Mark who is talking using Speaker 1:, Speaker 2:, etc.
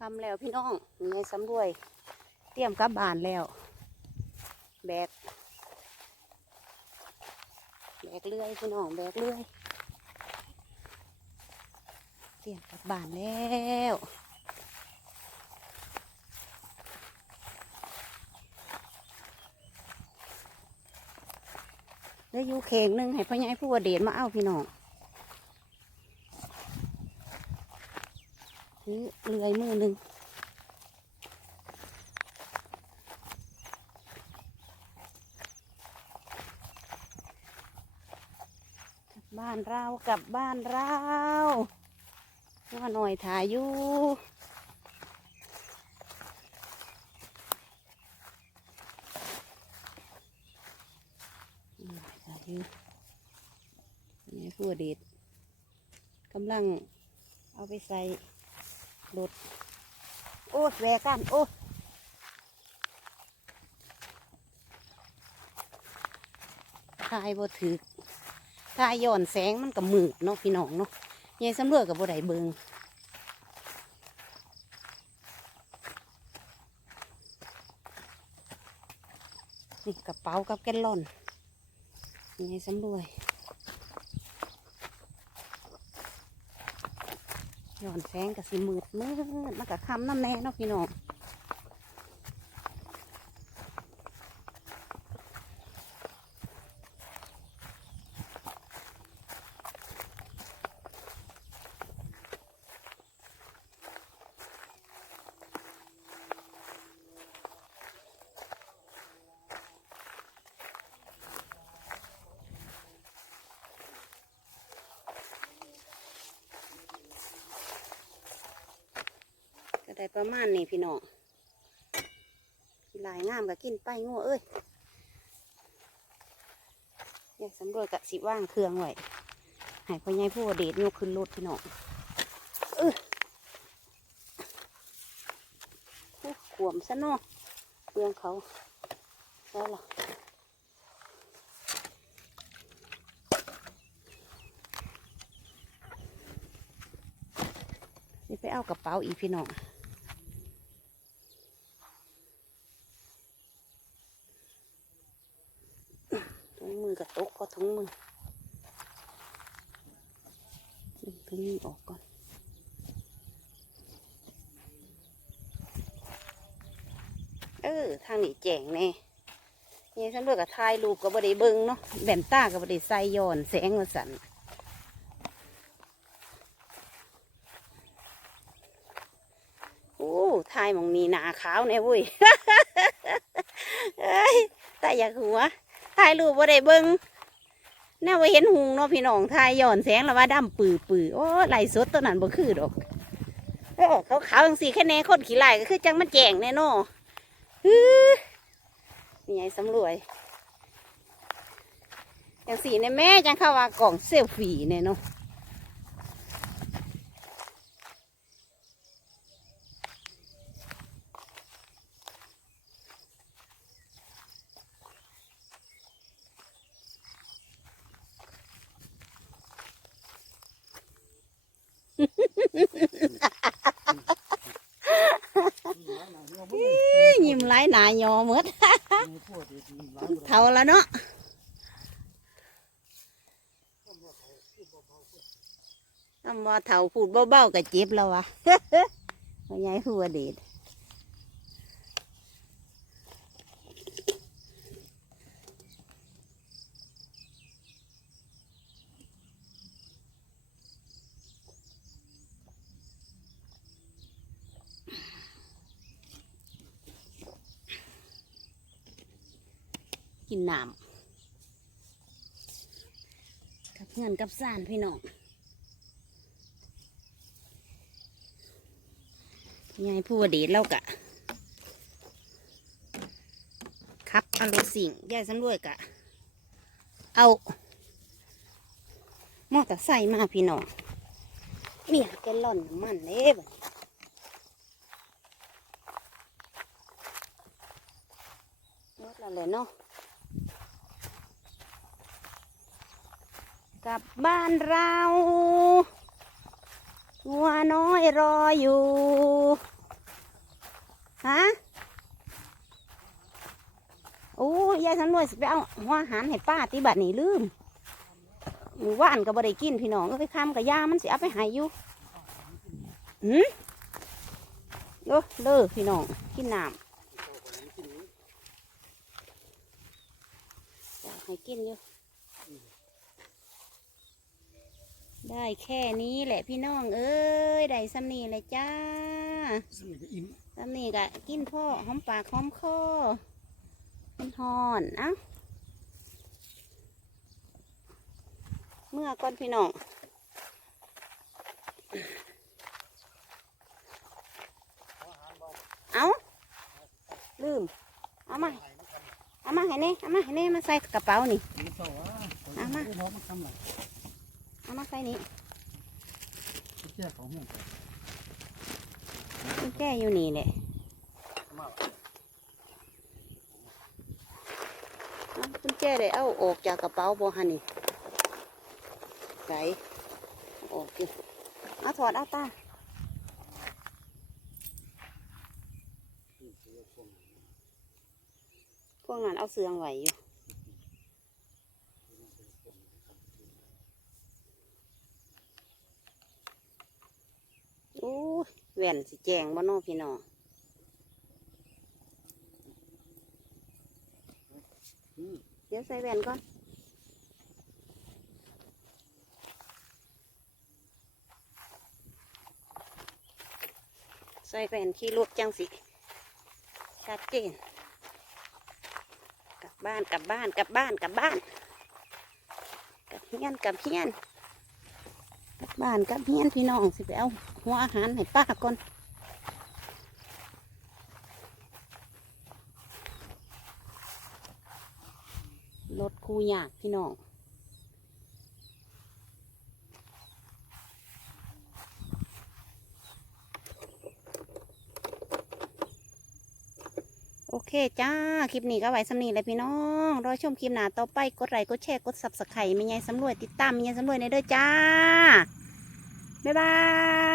Speaker 1: ทำแล้วพี่น้องในสำรวย เตรียมกลับบ้านแล้ว แบก แบกเลื่อยพี่น้องแบกเลื่อย เตรียมกลับบ้านแล้วแล้วยูเข่งหนึงให้พ่อใหญ่ผู้วเดชมาเอาพี่น้อง ถือเลื่อยมือหนึ่งบ้านเรากลับบ้านเราว่าหน่อยถ่ายอยู่อืมถ่ายอยู่นี่ผู้ว่าเดกำลังเอาไปใส่ รถโอ้ยแหวกกันโอ้ยทายบ่ถือทายย้อนแสงมันก็มืดเนาะพี่น้องเนาะยายสำรวจกับบ่ได้เบิงนี่กระเป๋ากับแกลลอนยายสำรวจ ย้อนแสงกับสีมืดมืดมันกับคำน้ำแน่เนาะพี่น้อง ได้ประมาณนี้พี่น้องลายงามก็กินไปงัวเอ้ยอยากสำรวจกะสิว่างเครื่องไว้ให้พ่อใหญ่ผู้ว่าเดชยกขึ้นรถพี่น้องเออขวมซะเนาะเปลืองเขาแล้วล่ะนี่ไปเอากระเป๋าอีพี่น้องถุงมือ กระตกก็ถุงมือดึงถุงมือออกก่อนเออทางนี้แจ้งแน่นี่ฉันเลือกกับถ่ายรูปกับบไดิเบิงเนาะแบนตากับบไดิใส่ย้อนแสงมาสันโอ้ถ่ายมองนี้หนาขาวแน่เว้ยเอ้ยแต่อยากหัว ถ่ายรูปว่ได้เบิงแน่ว่าเห็นหุงเนาะพี่น้องถ่ายย้อนแสงแล้วว่าดำปือปือๆโอ้ไหลสดตัวนั้นบ่คือดอกเออเขาขาวจังสีแค่แน่คนขี้ไหลก็คือจังมันแจงแน่เนอฮือนี่ไงสำรวยอย่างสีในแม่จังเข้าว่ากล่องเซลฟี่เนี่ยเนาะอี้ ยิ้มไหลหนายอหมดเท่าแล้วเนาะทำว่าเท่าพูดเบาๆกับเจ็บแล้ววะว่าไงหัวเด็ด กินน้ำกับเงินกับสานพี่น้องยายผู้วดีเรากะ ครับอารถสิ่งยายสำรวยกะ เอามอตอร์ไซค์มาพี่น้องเนี่ยแกลลอนมันเด้บดนี้หมดแล้วแหละเนาะ กลับบ้านเราวัวน้อยรออยู่ ฮะ โอ้ยายสำรวยไปเอาหัวหันให้ป้าตีบัดนี่ลืมหรือว่านกับบริกินพี่น้องก็ไปข้ามกับยามันสิเอาไปหายอยู่หืมโอเลิกพี่น้องกินน้ำให้กินอยู่ ได้แค่นี้แหละพี่น้อง เอ้ยได้ซ้ำนี่เลยจ้า
Speaker 2: สมัยก็อิ่ม
Speaker 1: ตำนี้ก็กินพ่อหอมปากหอมคอมันหอนเอ้าเมื่อก่อนพี่น้องเอาลืมเอามาเอามาให้เน่เอามาให้เน่มาใส่กระเป๋านี่
Speaker 2: มันเศร้าอะ
Speaker 1: เอามา เอามาใส่นี่
Speaker 2: แก้ของเมือง
Speaker 1: กุญแจอยู่นี่แหละ
Speaker 2: มา
Speaker 1: เอากุญแจได้เอาออกจากกระเป๋าบ่ฮันนี่ใส่เอาออกดิเอาถอดเอาตาพวกนั้นเอาเสืองไหวอยู่ อ้ยแว่นสิแจงบ่เน้อพี่น้องเดี๋ยวใส่แว่นก่อนใส่แว่นขี่รถจังสิชัดเจนกลับบ้านกลับบ้านกลับบ้านกลับบ้านกลับเฮียนกลับเฮียน กลับบ้านกลับเฮียนพี่น้องสิไปเอาหัวอาหารให้ป้าก่อนรถคูยากพี่น้อง เคจ้า คลิปนี้ก็ไว้สำนีเลยพี่น้องรอชมคลิปหน้าต่อไปกดไลค์กดแชร์กดซับสไครต์ไม่ไงสำรวจติดตามไม่ไงสำรวจในเด้อจ้า บ๊ายบาย